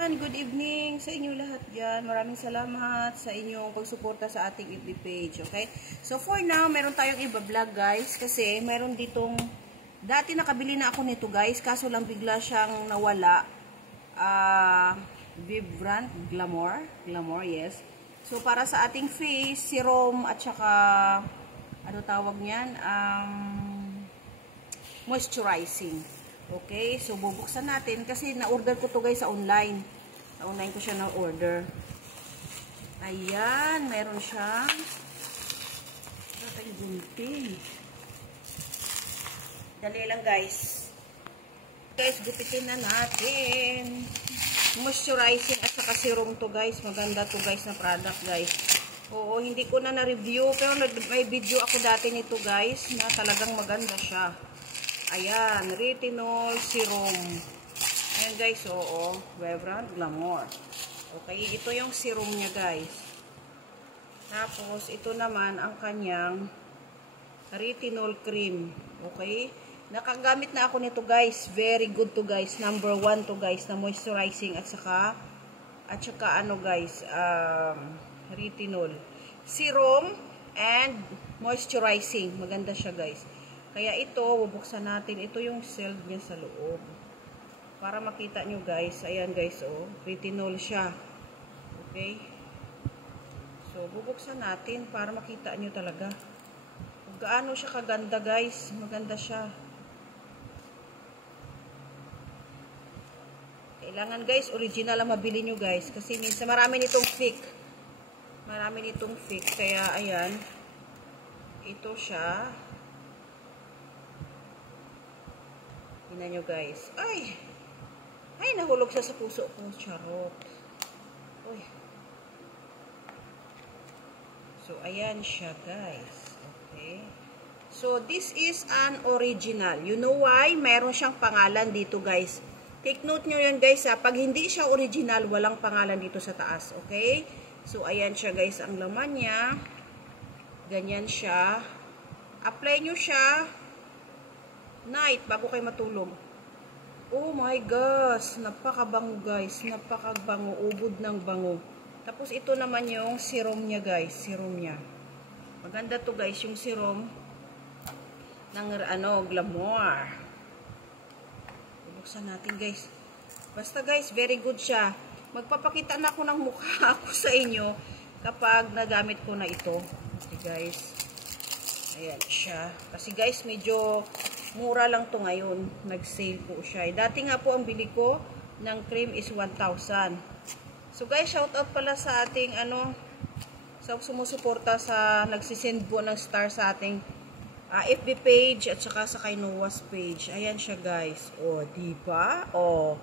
Good evening sa inyo lahat dyan. Maraming salamat sa inyong pagsuporta sa ating FB page, okay? So for now, meron tayong iba-vlog guys kasi meron ditong, dati nakabili na ako nito guys, kaso lang bigla siyang nawala. Vibrant Glamour, yes. So para sa ating face, serum at saka, ano tawag niyan? Moisturizing. Okay, so bubuksan natin kasi na-order ko to guys sa online. Sa online ko siya na-order. Ayan, meron siyang gunting. Dali lang guys. Guys, gupitin na natin. Moisturizing at saka serum to guys. Maganda to guys na product guys. Oo, hindi ko na na-review pero may video ako dati nito guys na talagang maganda siya. Ayan, retinol serum. Ayan guys, oo. Vibrant Glamour. Okay, ito yung serum niya guys. Tapos, ito naman ang kanyang retinol cream. Okay? Nakagamit na ako nito guys. Very good to guys. Number 1 to guys na moisturizing at saka ano guys, retinol. Serum and moisturizing. Maganda siya guys. Kaya ito, bubuksan natin. Ito yung sealed niya sa loob. Para makita nyo guys. Ayan guys, oh. Retinol siya. Okay? So, bubuksan natin para makita nyo talaga. Kung gaano siya kaganda guys. Maganda siya. Kailangan guys, original ang mabili nyo guys. Kasi minsan marami nitong fake. Marami nitong fake. Kaya, ayan. Ito siya. Tingnan nyo guys. Ay, nahulog siya sa puso ko. Charot. Uy. So, ayan siya guys. Okay. So, this is an original. You know why? Meron siyang pangalan dito guys. Take note nyo yan guys ha. Pag hindi siya original, walang pangalan dito sa taas. Okay? So, ayan siya guys. Ang laman niya. Ganyan siya. Apply nyo siya night bago kayo matulog. Oh my gosh, napakabango guys, napakabango, ubod ng bango. Tapos ito naman yung serum niya guys, serum niya. Maganda to guys yung serum ng Glamour. Bubuksan natin guys. Basta guys, very good siya. Magpapakita na ako ng mukha ako sa inyo kapag nagamit ko na ito. Okay guys. Ayan siya. Kasi guys, medyo mura lang to ngayon. Nag-sale po siya. Dati nga po ang bili ko ng cream is 1,000. So guys, shout out pala sa ating sa sumusuporta sa nagsisend po ng star sa ating FB page at saka sa kay Noah's page. Ayan siya guys. O, diba? O,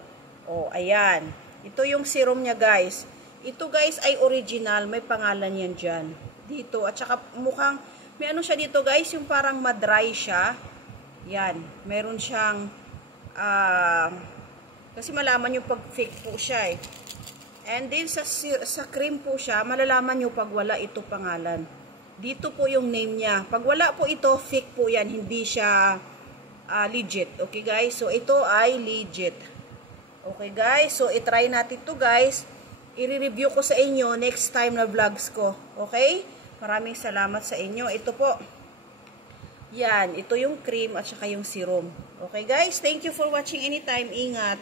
ayan. Ito yung serum niya guys. Ito guys ay original. May pangalan yan dyan. Dito. At saka mukhang, may ano siya dito guys, yung parang madry siya. Yan, meron siyang, kasi malaman nyo pag fake po siya eh. And then sa cream po siya, malalaman nyo pag wala ito pangalan. Dito po yung name niya. Pag wala po ito, fake po yan, hindi siya legit. Okay guys, so ito ay legit. Okay guys, so itry natin to guys. I-review ko sa inyo next time na vlogs ko. Okay? Maraming salamat sa inyo. Ito po. Yan, ito yung cream at saka yung serum. Okay guys, thank you for watching anytime. Ingat!